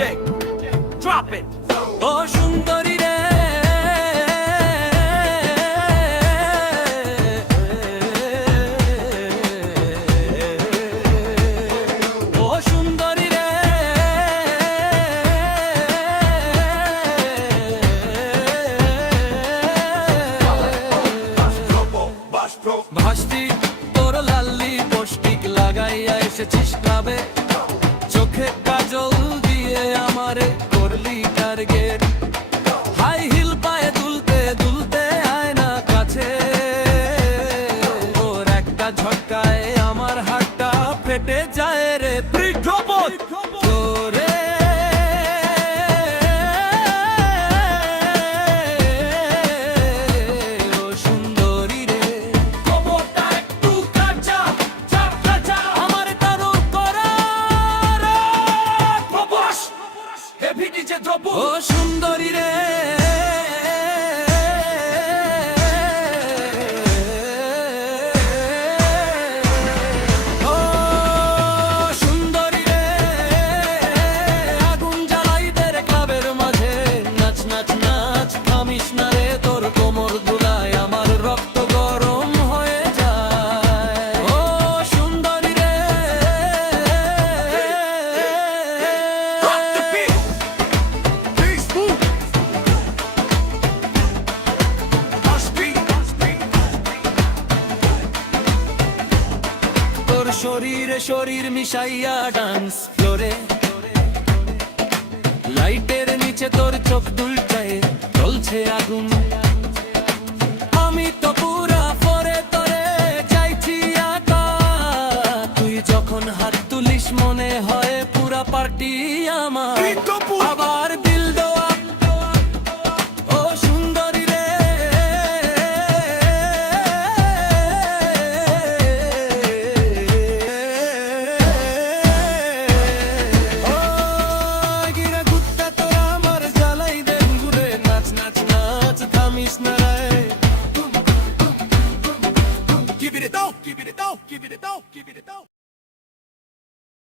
Check. Drop it. ও সুন্দরী রে ও সুন্দরী রে ভাসতি তোর লাল্লি পষ্টিক লাগাইয়া এসেছিস ক্লাবে চোখে কাজল দিয়ে আমারে করলি টার্গেট হাই হিল পায়ে দুলতে দুলতে আয় না কাছে তোর একটা ঝটকায় আমার হাতটা ফেটে যায় রে প্রিড্রপট তোরে ও সুন্দরী রে কবরটা একটু কাঁচা চাপটা আমার তারু করা প্রবাস হেভি ডিজে দ্রব্য ও সুন্দরী রে ও সুন্দরী রে আগুন জ্বালাই দে রে ক্লাবের মাঝে নাচ নাচ নাচ থামিস না রে তোর কোমর দুলায় আমার রক্ত গরম হয়ে যায় ও সুন্দরী রে Rock the beat. Peace. Woo. Hush beat. তোর শরীরে শরীর মিশাইয়া ডান্স ফ্লোরে লাইটের নিচে তোর চোখ দুলটায় জ্বলছে আগুন আমি তো পুরা পরে তোরে চাইছি আকা তুই যখন হাত তুলিস মনে হয় পুরা পার্টি আমার আবার দিল দেওয়া ও সুন্দরী রে ও গিরা কুত্তা তোরা আমার জ্বালাই দে ঘুরে নাচ নাচ নাচ থামিস না রে Give it a dope. Give it a dope. Give it a dope. Give it a dope.